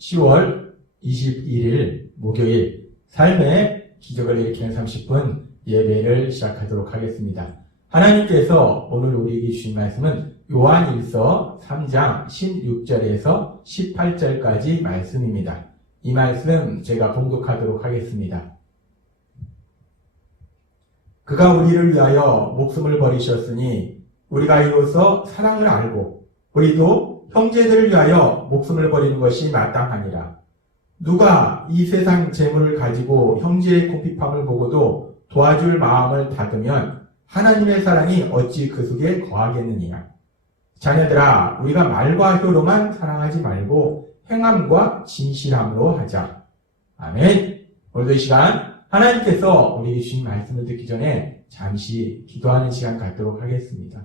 10월 21일 목요일 삶의 기적을 일으키는 30분 예배를 시작하도록 하겠습니다. 하나님께서 오늘 우리에게 주신 말씀은 요한일서 3장 16절에서 18절까지 말씀입니다. 이 말씀 제가 봉독하도록 하겠습니다. 그가 우리를 위하여 목숨을 버리셨으니 우리가 이로써 사랑을 알고 우리도 형제들을 위하여 목숨을 버리는 것이 마땅하니라. 누가 이 세상 재물을 가지고 형제의 궁핍함을 보고도 도와줄 마음을 닫으면 하나님의 사랑이 어찌 그 속에 거하겠느냐. 자녀들아, 우리가 말과 혀로만 사랑하지 말고 행함과 진실함으로 하자. 아멘. 오늘도 이 시간 하나님께서 우리에게 주신 말씀을 듣기 전에 잠시 기도하는 시간 갖도록 하겠습니다.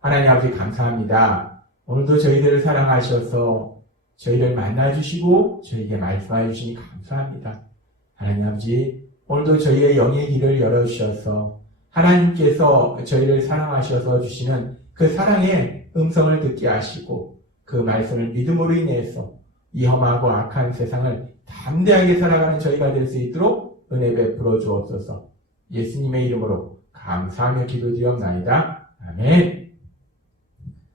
하나님 아버지 감사합니다. 오늘도 저희들을 사랑하셔서 저희를 만나주시고 저희에게 말씀하여 주시니 감사합니다. 하나님 아버지, 오늘도 저희의 영의 길을 열어주셔서 하나님께서 저희를 사랑하셔서 주시는 그 사랑의 음성을 듣게 하시고 그 말씀을 믿음으로 인해서 이 험하고 악한 세상을 담대하게 살아가는 저희가 될 수 있도록 은혜 베풀어 주옵소서. 예수님의 이름으로 감사하며 기도드리옵나이다. 아멘.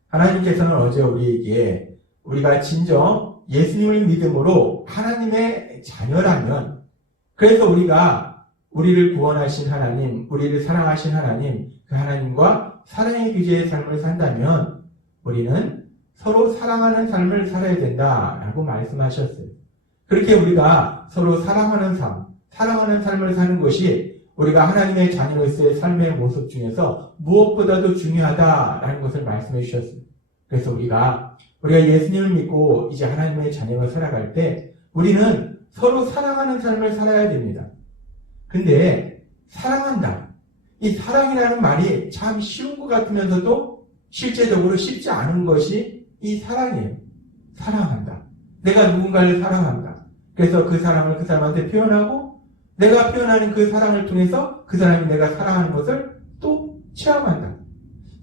하나님께서는 어제 우리에게 우리가 진정 예수님을 믿음으로 하나님의 자녀라면, 그래서 우리가 우리를 구원하신 하나님, 우리를 사랑하신 하나님, 그 하나님과 사랑의 규제의 삶을 산다면 우리는 서로 사랑하는 삶을 살아야 된다라고 말씀하셨어요. 그렇게 우리가 서로 사랑하는 삶을 사는 것이 우리가 하나님의 자녀로서의 삶의 모습 중에서 무엇보다도 중요하다라는 것을 말씀해 주셨습니다. 그래서 우리가 예수님을 믿고 이제 하나님의 자녀가 살아갈 때 우리는 서로 사랑하는 삶을 살아야 됩니다. 근데 사랑한다. 이 사랑이라는 말이 참 쉬운 것 같으면서도 실제적으로 쉽지 않은 것이 이 사랑이에요. 사랑한다. 내가 누군가를 사랑한다. 그래서 그 사랑을 그 사람한테 표현하고 내가 표현하는 그 사랑을 통해서 그 사람이 내가 사랑하는 것을 또 체험한다.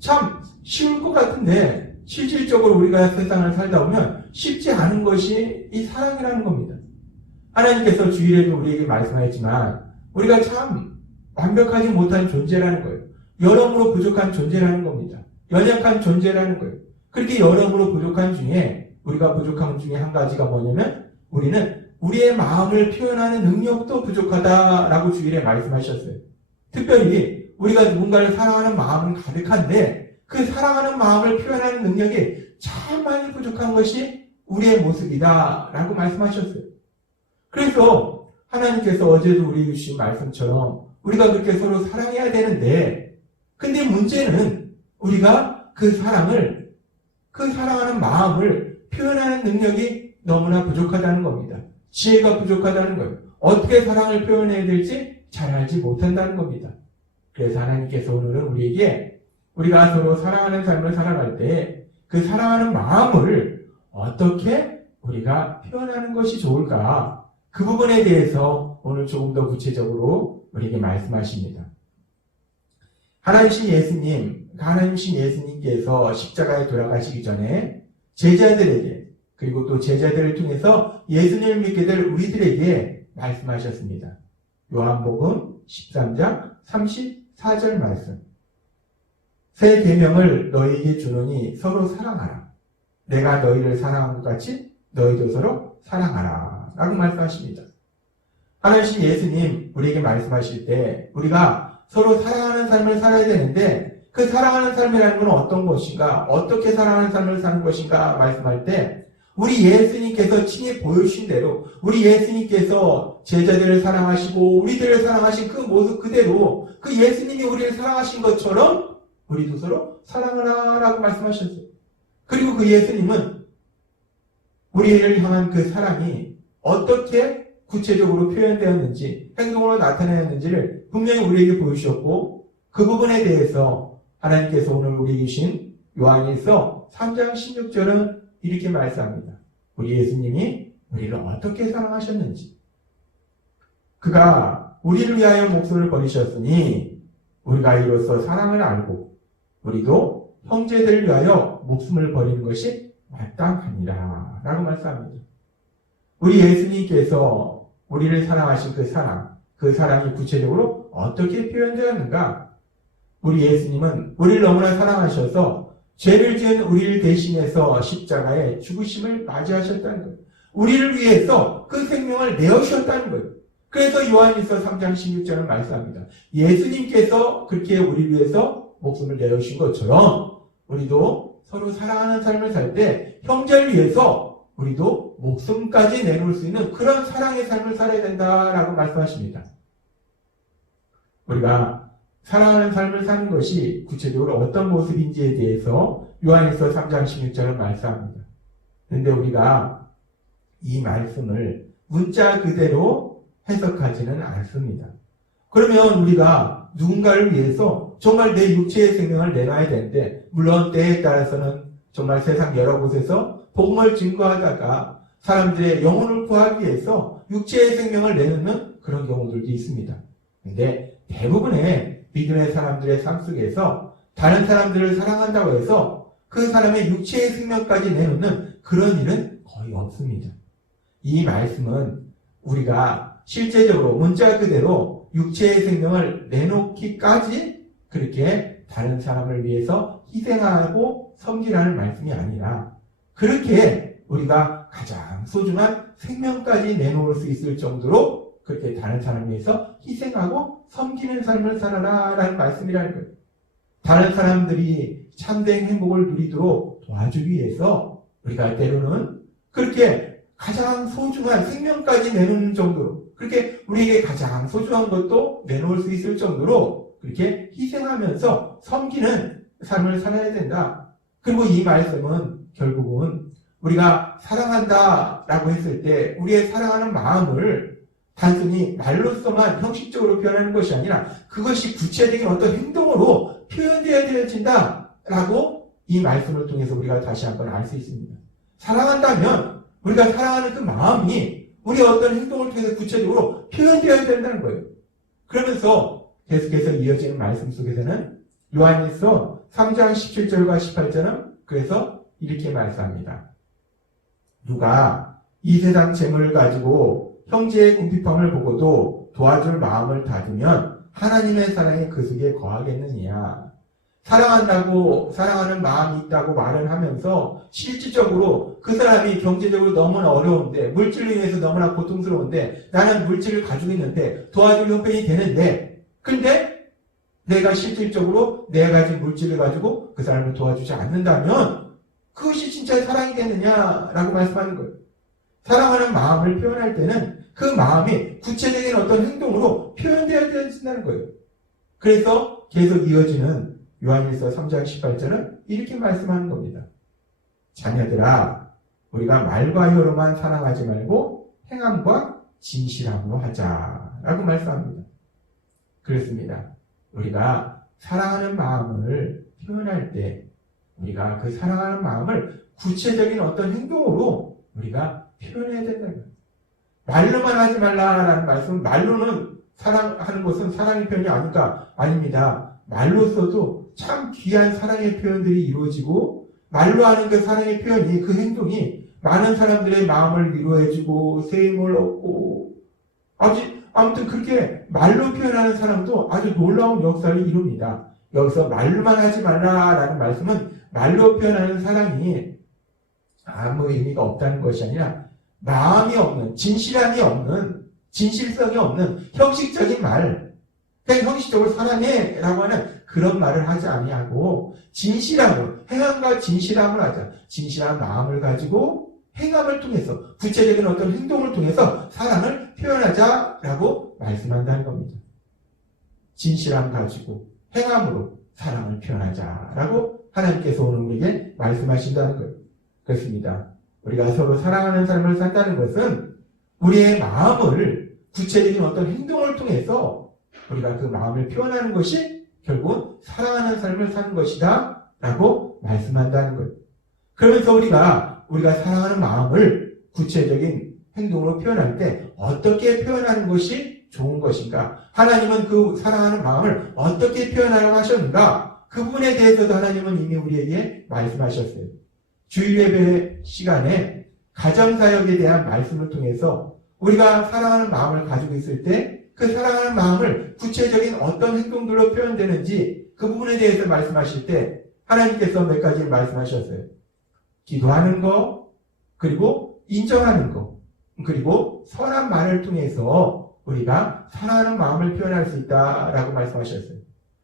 참 쉬울 것 같은데 실질적으로 우리가 세상을 살다 보면 쉽지 않은 것이 이 사랑이라는 겁니다. 하나님께서 주일에도 우리에게 말씀하셨지만 우리가 참 완벽하지 못한 존재라는 거예요. 여러모로 부족한 존재라는 겁니다. 연약한 존재라는 거예요. 그렇게 여러모로 부족한 중에 우리가 부족한 중에 한 가지가 뭐냐면 우리는 우리의 마음을 표현하는 능력도 부족하다라고 주일에 말씀하셨어요. 특별히 우리가 누군가를 사랑하는 마음은 가득한데 그 사랑하는 마음을 표현하는 능력이 참 많이 부족한 것이 우리의 모습이다라고 말씀하셨어요. 그래서 하나님께서 어제도 우리에게 주신 말씀처럼 우리가 그렇게 서로 사랑해야 되는데, 근데 문제는 우리가 그 사랑하는 마음을 표현하는 능력이 너무나 부족하다는 겁니다. 지혜가 부족하다는 거예요. 어떻게 사랑을 표현해야 될지 잘 알지 못한다는 겁니다. 그래서 하나님께서 오늘은 우리에게 우리가 서로 사랑하는 삶을 살아갈 때 그 사랑하는 마음을 어떻게 우리가 표현하는 것이 좋을까? 그 부분에 대해서 오늘 조금 더 구체적으로 우리에게 말씀하십니다. 하나님이신 예수님께서 십자가에 돌아가시기 전에 제자들에게, 그리고 또 제자들을 통해서 예수님을 믿게 될 우리들에게 말씀하셨습니다. 요한복음 13장 34절 말씀. 새 계명을 너희에게 주노니 서로 사랑하라. 내가 너희를 사랑한 것 같이 너희도 서로 사랑하라. 라고 말씀하십니다. 하나님 예수님 우리에게 말씀하실 때 우리가 서로 사랑하는 삶을 살아야 되는데 그 사랑하는 삶이라는 건 어떤 것인가, 어떻게 사랑하는 삶을 사는 것인가 말씀할 때 우리 예수님께서 친히 보여주신 대로 우리 예수님께서 제자들을 사랑하시고 우리들을 사랑하신 그 모습 그대로 그 예수님이 우리를 사랑하신 것처럼 우리도 서로 사랑하라라고 말씀하셨어요. 그리고 그 예수님은 우리를 향한 그 사랑이 어떻게 구체적으로 표현되었는지 행동으로 나타내었는지를 분명히 우리에게 보여주셨고 그 부분에 대해서 하나님께서 오늘 우리에게 주신 요한일서 3장 16절은 이렇게 말씀합니다. 우리 예수님이 우리를 어떻게 사랑하셨는지, 그가 우리를 위하여 목숨을 버리셨으니 우리가 이로써 사랑을 알고 우리도 형제들을 위하여 목숨을 버리는 것이 마땅하니라 라고 말씀합니다. 우리 예수님께서 우리를 사랑하신 그 사랑이 구체적으로 어떻게 표현되었는가? 우리 예수님은 우리를 너무나 사랑하셔서 죄를 지은 우리를 대신해서 십자가에 죽으심을 맞이하셨다는 거예요. 우리를 위해서 그 생명을 내어주셨다는 거예요. 그래서 요한일서 3장 16절은 말씀합니다. 예수님께서 그렇게 우리를 위해서 목숨을 내어주신 것처럼 우리도 서로 사랑하는 삶을 살 때 형제를 위해서 우리도 목숨까지 내놓을 수 있는 그런 사랑의 삶을 살아야 된다라고 말씀하십니다. 우리가 사랑하는 삶을 사는 것이 구체적으로 어떤 모습인지에 대해서 요한일서 3장 16절은 말씀합니다. 그런데 우리가 이 말씀을 문자 그대로 해석하지는 않습니다. 그러면 우리가 누군가를 위해서 정말 내 육체의 생명을 내놔야 되는데, 물론 때에 따라서는 정말 세상 여러 곳에서 복음을 증거하다가 사람들의 영혼을 구하기 위해서 육체의 생명을 내놓는 그런 경우들도 있습니다. 근데 대부분의 믿음의 사람들의 삶 속에서 다른 사람들을 사랑한다고 해서 그 사람의 육체의 생명까지 내놓는 그런 일은 거의 없습니다. 이 말씀은 우리가 실제적으로 문자 그대로 육체의 생명을 내놓기까지 그렇게 다른 사람을 위해서 희생하고 섬기라는 말씀이 아니라, 그렇게 우리가 가장 소중한 생명까지 내놓을 수 있을 정도로 그렇게 다른 사람을 위해서 희생하고 섬기는 삶을 살아라라는 말씀이라는 거예요. 다른 사람들이 참된 행복을 누리도록 도와주기 위해서 우리가 때로는 그렇게 가장 소중한 생명까지 내놓는 정도로, 그렇게 우리에게 가장 소중한 것도 내놓을 수 있을 정도로 그렇게 희생하면서 섬기는 삶을 살아야 된다. 그리고 이 말씀은 결국은 우리가 사랑한다라고 했을 때 우리의 사랑하는 마음을 단순히 말로서만 형식적으로 표현하는 것이 아니라 그것이 구체적인 어떤 행동으로 표현되어야 되어진다라고 이 말씀을 통해서 우리가 다시 한번 알 수 있습니다. 사랑한다면 우리가 사랑하는 그 마음이 우리의 어떤 행동을 통해서 구체적으로 표현되어야 된다는 거예요. 그러면서 계속해서 이어지는 말씀 속에서는 요한일서 3장 17절과 18절은 그래서 이렇게 말씀합니다. 누가 이 세상 재물을 가지고 형제의 궁핍함을 보고도 도와줄 마음을 닫으면 하나님의 사랑이 그 속에 거하겠느냐. 사랑한다고, 사랑하는 마음이 있다고 말을 하면서 실질적으로 그 사람이 경제적으로 너무나 어려운데, 물질로 인해서 너무나 고통스러운데, 나는 물질을 가지고 있는데 도와줄 형편이 되는데, 근데 내가 실질적으로 내가 가진 물질을 가지고 그 사람을 도와주지 않는다면 그것이 진짜 사랑이겠느냐라고 말씀하는 거예요. 사랑하는 마음을 표현할 때는 그 마음이 구체적인 어떤 행동으로 표현되어야 된다는 거예요. 그래서 계속 이어지는 요한일서 3장 18절은 이렇게 말씀하는 겁니다. 자녀들아, 우리가 말과 혀로만 사랑하지 말고 행함과 진실함으로 하자라고 말씀합니다. 그렇습니다. 우리가 사랑하는 마음을 표현할 때 우리가 그 사랑하는 마음을 구체적인 어떤 행동으로 우리가 표현해야 된다는 거예요. 말로만 하지 말라라는 말씀은, 말로는 사랑하는 것은 사랑의 표현이 아닙니다. 말로서도 참 귀한 사랑의 표현들이 이루어지고, 말로 하는 그 사랑의 표현이, 그 행동이 많은 사람들의 마음을 위로해주고 새 힘을 얻고, 아무튼 그렇게 말로 표현하는 사람도 아주 놀라운 역사를 이룹니다. 여기서 말로만 하지 말라라는 말씀은 말로 표현하는 사랑이 아무 의미가 없다는 것이 아니라, 마음이 없는, 진실함이 없는, 진실성이 없는 형식적인 말, 그냥 형식적으로 사랑해 라고 하는 그런 말을 하지 아니하고 진실함으로, 행함과 진실함을 하자. 진실한 마음을 가지고 행함을 통해서, 구체적인 어떤 행동을 통해서 사랑을 표현하자라고 말씀한다는 겁니다. 진실함 가지고 행함으로 사랑을 표현하자라고 하나님께서 오늘 우리에게 말씀하신다는 거예요. 그렇습니다. 우리가 서로 사랑하는 삶을 산다는 것은 우리의 마음을 구체적인 어떤 행동을 통해서 우리가 그 마음을 표현하는 것이 결국은 사랑하는 삶을 사는 것이다 라고 말씀한다는 거예요. 그러면서 우리가 사랑하는 마음을 구체적인 행동으로 표현할 때 어떻게 표현하는 것이 좋은 것인가, 하나님은 그 사랑하는 마음을 어떻게 표현하라고 하셨는가, 그 부분에 대해서도 하나님은 이미 우리에게 말씀하셨어요. 주일 예배 시간에 가정사역에 대한 말씀을 통해서 우리가 사랑하는 마음을 가지고 있을 때 그 사랑하는 마음을 구체적인 어떤 행동들로 표현되는지 그 부분에 대해서 말씀하실 때 하나님께서 몇 가지를 말씀하셨어요. 기도하는 거, 그리고 인정하는 거, 그리고 선한 말을 통해서 우리가 사랑하는 마음을 표현할 수 있다라고 말씀하셨어요.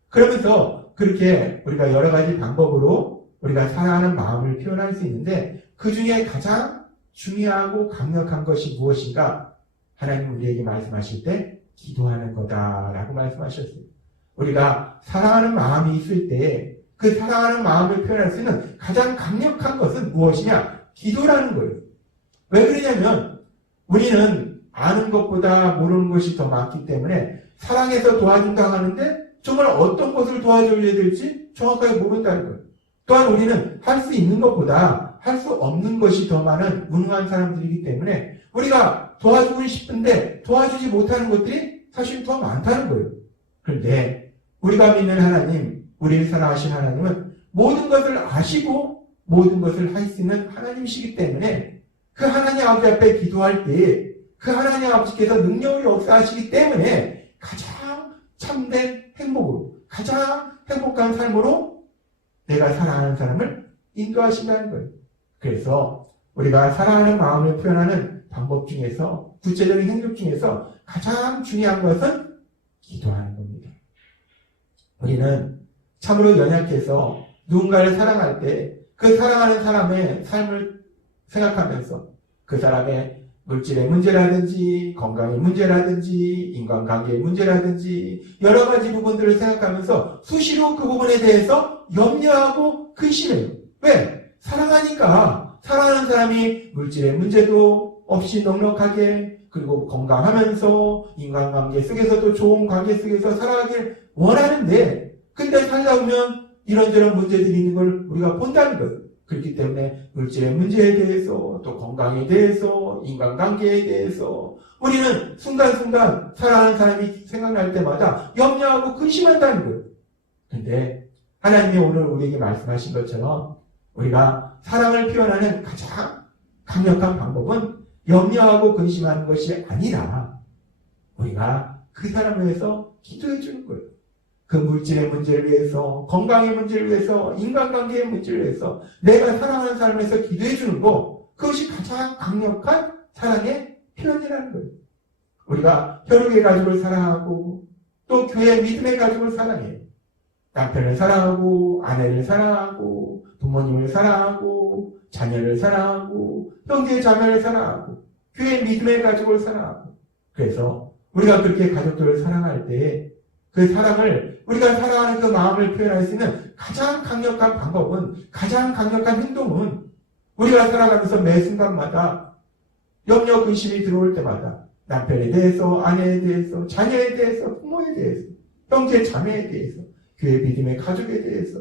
그러면서 그렇게 우리가 여러 가지 방법으로 우리가 사랑하는 마음을 표현할 수 있는데 그 중에 가장 중요하고 강력한 것이 무엇인가? 하나님 우리에게 말씀하실 때 기도하는 거다라고 말씀하셨어요. 우리가 사랑하는 마음이 있을 때 그 사랑하는 마음을 표현할 수 있는 가장 강력한 것은 무엇이냐? 기도라는 거예요. 왜 그러냐면 우리는 아는 것보다 모르는 것이 더 많기 때문에 사랑해서 도와준다 하는데 정말 어떤 것을 도와줘야 될지 정확하게 모른다는 거예요. 또한 우리는 할 수 있는 것보다 할 수 없는 것이 더 많은 무능한 사람들이기 때문에 우리가 도와주고 싶은데 도와주지 못하는 것들이 사실 더 많다는 거예요. 그런데 우리가 믿는 하나님, 우리를 사랑하신 하나님은 모든 것을 아시고 모든 것을 할 수 있는 하나님이시기 때문에 그 하나님 아버지 앞에 기도할 때에 그 하나님 아버지께서 능력을 역사하시기 때문에 가장 참된 행복으로, 가장 행복한 삶으로 내가 사랑하는 사람을 인도하신다는 거예요. 그래서 우리가 사랑하는 마음을 표현하는 방법 중에서, 구체적인 행동 중에서 가장 중요한 것은 기도하는 겁니다. 우리는 참으로 연약해서 누군가를 사랑할 때 그 사랑하는 사람의 삶을 생각하면서 그 사람의 물질의 문제라든지 건강의 문제라든지 인간관계의 문제라든지 여러 가지 부분들을 생각하면서 수시로 그 부분에 대해서 염려하고 근심해요. 왜? 사랑하니까. 사랑하는 사람이 물질의 문제도 없이 넉넉하게 그리고 건강하면서 인간관계 속에서도 좋은 관계 속에서 살아가길 원하는데 근데 살다 보면 이런저런 문제들이 있는 걸 우리가 본다는 거예요. 그렇기 때문에 물질의 문제에 대해서 또 건강에 대해서 인간관계에 대해서 우리는 순간순간 사랑하는 사람이 생각날 때마다 염려하고 근심한다는 거예요. 근데 하나님이 오늘 우리에게 말씀하신 것처럼 우리가 사랑을 표현하는 가장 강력한 방법은 염려하고 근심하는 것이 아니라 우리가 그 사람을 위해서 기도해 주는 거예요. 그 물질의 문제를 위해서, 건강의 문제를 위해서, 인간관계의 문제를 위해서 내가 사랑하는 사람에서 기도해 주는 거, 그것이 가장 강력한 사랑의 표현이라는 거예요. 우리가 혈육의 가족을 사랑하고 또 교회 믿음의 가족을 사랑해요. 남편을 사랑하고 아내를 사랑하고 부모님을 사랑하고 자녀를 사랑하고 형제 자매를 사랑하고 교회 믿음의 가족을 사랑하고 그래서 우리가 그렇게 가족들을 사랑할 때 그 사랑을 우리가 사랑하는 그 마음을 표현할 수 있는 가장 강력한 방법은 가장 강력한 행동은 우리가 살아가면서 매 순간마다 염려 근심이 들어올 때마다 남편에 대해서 아내에 대해서 자녀에 대해서 부모에 대해서 형제 자매에 대해서 교회 믿음의 가족에 대해서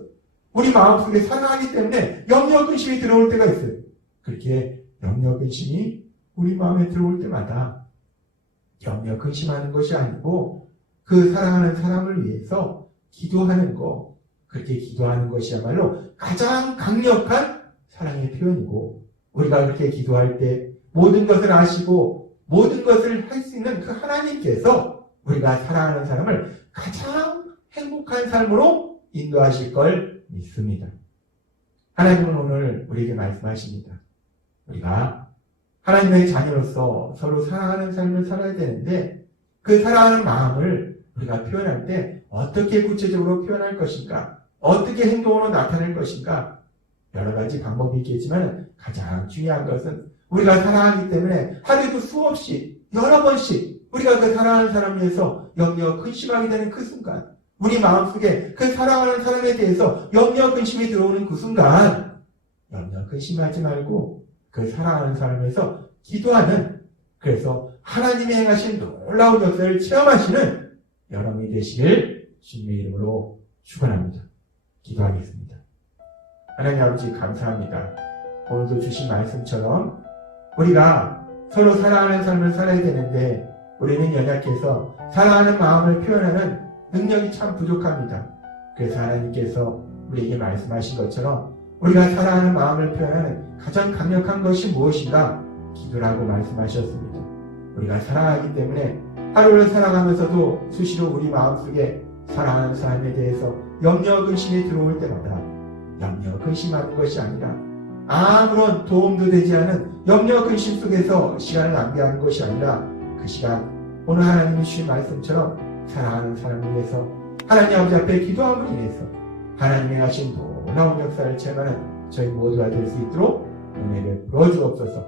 우리 마음속에 사랑하기 때문에 염려 근심이 들어올 때가 있어요. 그렇게 염려 근심이 우리 마음에 들어올 때마다 염려 근심하는 것이 아니고 그 사랑하는 사람을 위해서 기도하는 거, 그렇게 기도하는 것이야말로 가장 강력한 사랑의 표현이고 우리가 그렇게 기도할 때 모든 것을 아시고 모든 것을 할 수 있는 그 하나님께서 우리가 사랑하는 사람을 가장 행복한 삶으로 인도하실 걸 믿습니다. 하나님은 오늘 우리에게 말씀하십니다. 우리가 하나님의 자녀로서 서로 사랑하는 삶을 살아야 되는데 그 사랑하는 마음을 우리가 표현할 때 어떻게 구체적으로 표현할 것인가? 어떻게 행동으로 나타낼 것인가? 여러 가지 방법이 있겠지만 가장 중요한 것은 우리가 사랑하기 때문에 하루에도 수없이 여러 번씩 우리가 그 사랑하는 사람을 위해서 염려 근심하게 되는 그 순간 우리 마음속에 그 사랑하는 사람에 대해서 염려 근심이 들어오는 그 순간 염려 근심하지 말고 그 사랑하는 사람을 위해서 기도하는 그래서 하나님의 행하신 놀라운 역사를 체험하시는 여러분이 되시길 주님의 이름으로 축원합니다. 기도하겠습니다. 하나님 아버지 감사합니다. 오늘도 주신 말씀처럼 우리가 서로 사랑하는 삶을 살아야 되는데 우리는 연약해서 사랑하는 마음을 표현하는 능력이 참 부족합니다. 그래서 하나님께서 우리에게 말씀하신 것처럼 우리가 사랑하는 마음을 표현하는 가장 강력한 것이 무엇인가? 기도라고 말씀하셨습니다. 우리가 사랑하기 때문에 하루를 살아가면서도 수시로 우리 마음속에 사랑하는 사람에 대해서 염려 근심이 들어올 때마다 염려 근심하는 것이 아니라 아무런 도움도 되지 않은 염려 근심 속에서 시간을 낭비하는 것이 아니라 그 시간 오늘 하나님이 주신 말씀처럼 사랑하는 사람을 위해서 하나님 아버지 앞에 기도함으로 인해서 하나님의 하신 놀라운 역사를 체험하는 저희 모두가 될 수 있도록 은혜를 부어주옵소서.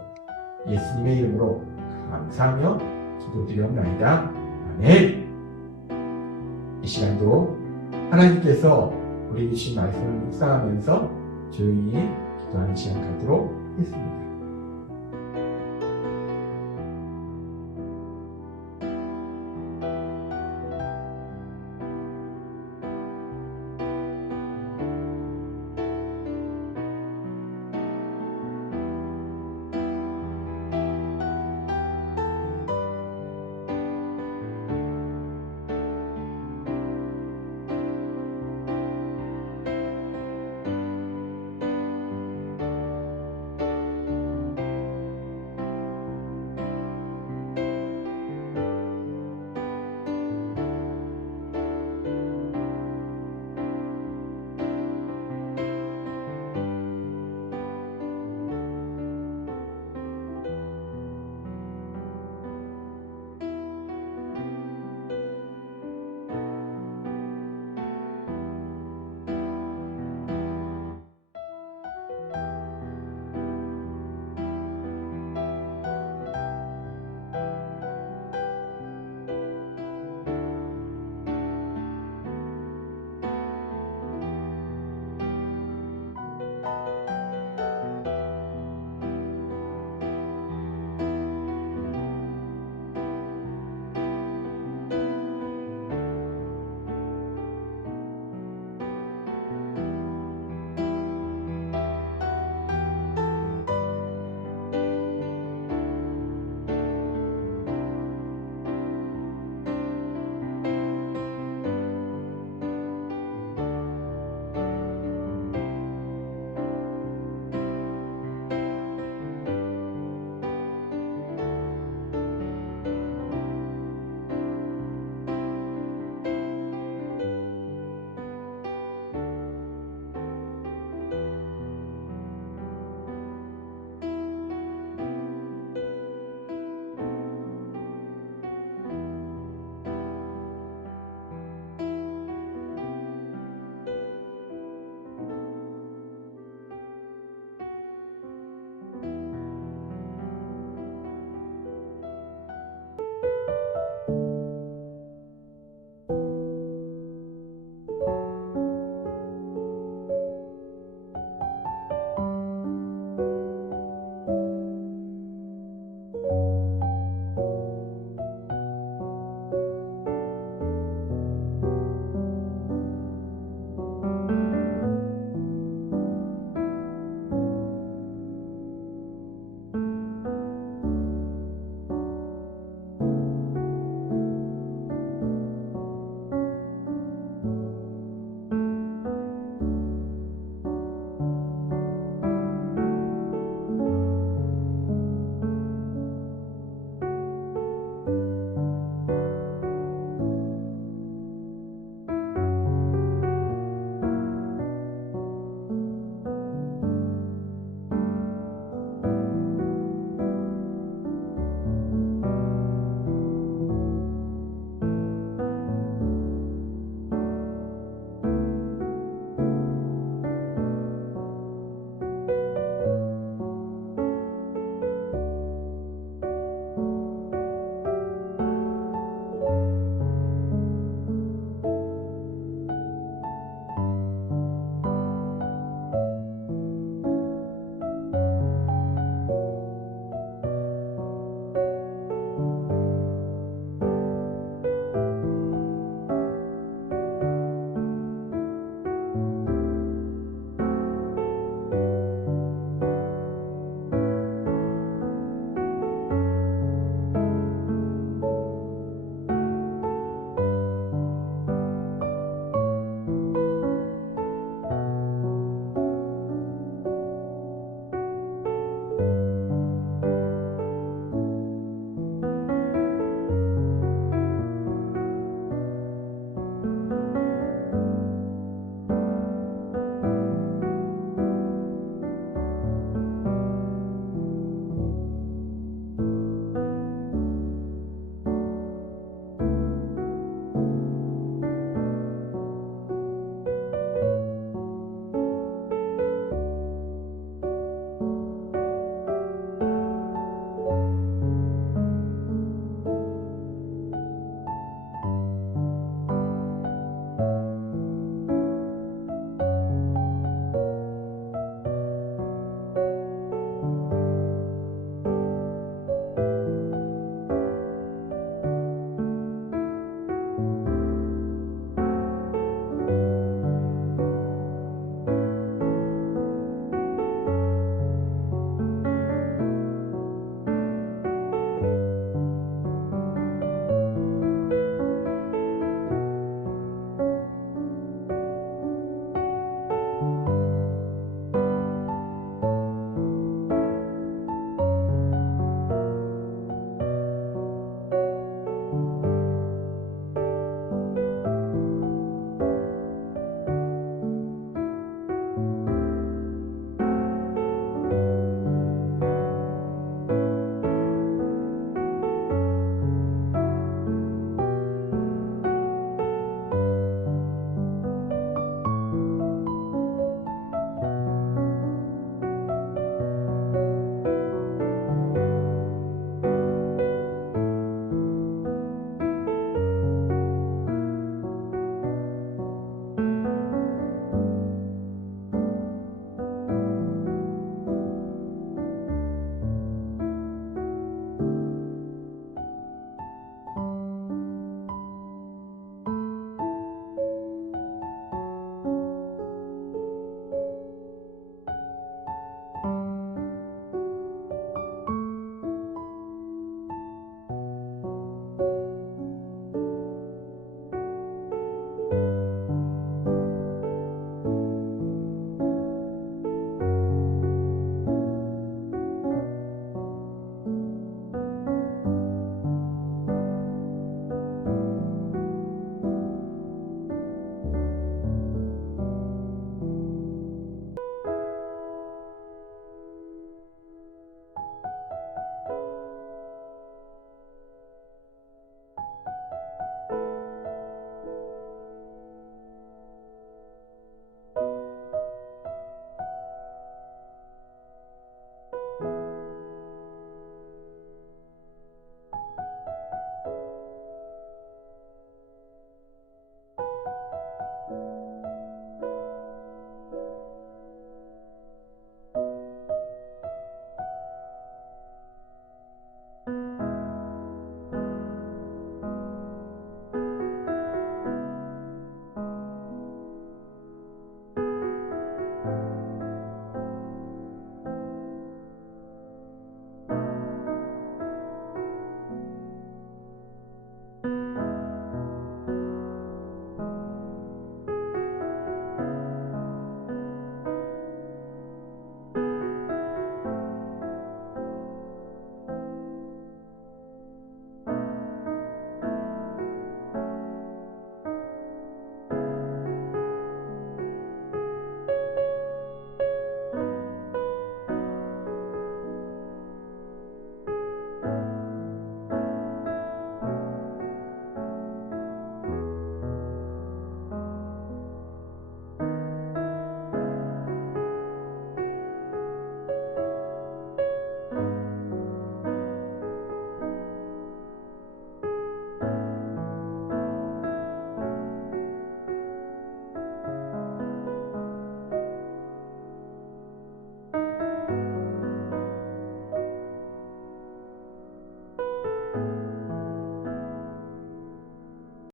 예수님의 이름으로 감사하며 기도드리옵나이다. 아멘. 이 시간도 하나님께서 우리 주신 말씀을 묵상하면서 조용히 기도하는 시간 갖도록 하겠습니다.